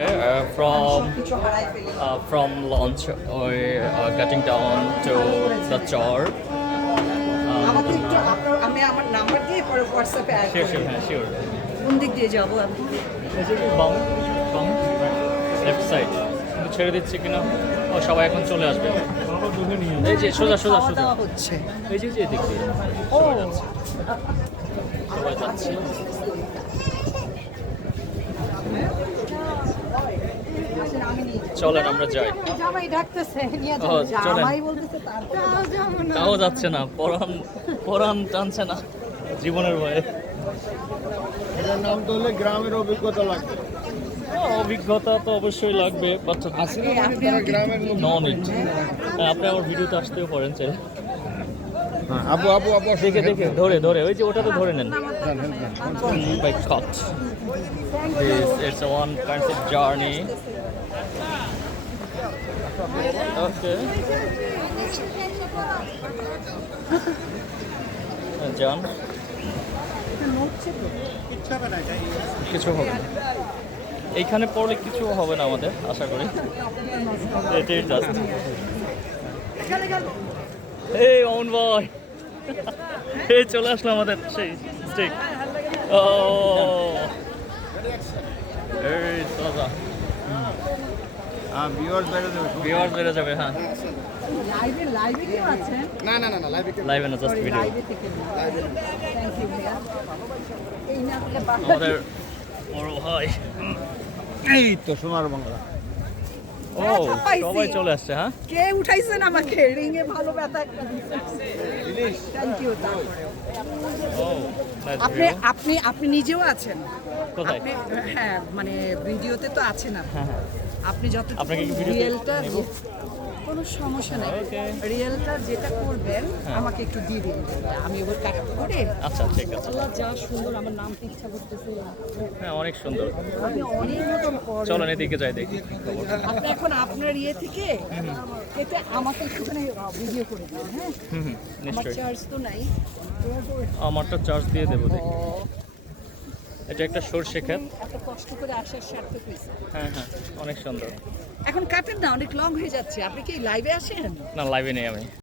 From launch, we're getting down to the char. আমাকে একটু আমি আমার নাম্বার দিয়ে পরে হোয়াটসঅ্যাপে অ্যাড Sure, করে sure, sure. কোন দিক দিয়ে যাবো আমি বাম বাম লেফট সাইড ছেড়ে দিচ্ছি কিনা ও সবাই এখন চলে আসবে এই যে সোজা সোজা খাওয়া সোজা দাওয়া হচ্ছে এই যে এদিক দিয়ে ও সবাই যাচ্ছে চলেন আমরা যাই জামাই ডাকতেছে নিয়ে ও, চলেন। জামাই বলতেছে তারপর যাবো না তাও যাচ্ছে না পরাণ পরাণ টানছে না জীবনের ভয়ে এটার নাম তো হলে গ্রামের অভিজ্ঞতা লাগবে। অভিজ্ঞতা তো অবশ্যই লাগবে বাট আসলে মানে তারা গ্রামের লোক। নন ইট আপনি আমার ভিডিওতে আসতেও পারেন চাই হ্যাঁ, আপু আপু আপু দেখে দেখে ধরে ধরে ওই যে ওটা তো ধরে নেন by cut. It's a one kind of journey. Okay. John. কিছু হবে না। এইখানে পড়লে কিছু হবে না আমাদের আশা করি এটাই জাস্ট এই অন বয় এই চলে আসলো আমাদের সেই স্টিক ও এই সোজা ভিউয়ার্স বেড়ে যাবে। ভিউয়ার্স বেড়ে যাবে হ্যাঁ লাইভে কেউ আছেন না না না না লাইভে লাইভে না জাস্ট ভিডিও লাইভে থেকে থ্যাংক ইউ ভাইয়া এই না হলে আমাদের বড় ভাই এই তো সোনার বাংলা। ও পাইছি। সবাই চলে আসছে হ্যাঁ কে উঠাইছেন আমাকে রিংয়ে ভালো ব্যথা একটা থ্যাংক ইউ ও নাইস আপনি আপনি আপনি নিজেও আছেন কোথায়? আপনি হ্যাঁ মানে ভিডিওতে তো আছেন আপনি হ্যাঁ হ্যাঁ আপনি যত আপনাকে কি ভিডিওতে রিয়েলটা নেব? কোনো সমস্যা নেই Okay. রিয়েলটা যেটা করবেন হ্যাঁ। আমাকে একটু দিয়ে দিন আমি ওর কাট করে আচ্ছা ঠিক আছে আল্লাহ যা সুন্দর আমার নামতে ইচ্ছা করতেছে হ্যাঁ অনেক সুন্দর আপনি অনেক মতন করেন চলেন এদিকে যাই দেখি খবর। আপনি এখন আপনার ইয়ে থেকে এটা আমাকে একটুখানি ভিডিও করে দিন হ্যাঁ হুম আমার নিশ্চয়ই চার্জ তো নাই আমারটা চার্জ দিয়ে দেবো দেখি এটা একটা সর্ষে ক্ষেত এত কষ্ট করে আসার সার্থক হয়েছে হ্যাঁ হ্যাঁ অনেক সুন্দর এখন কাটেন না অনেক লং হয়ে যাচ্ছে আপনি কি লাইভে আসেন না লাইভে নেই আমি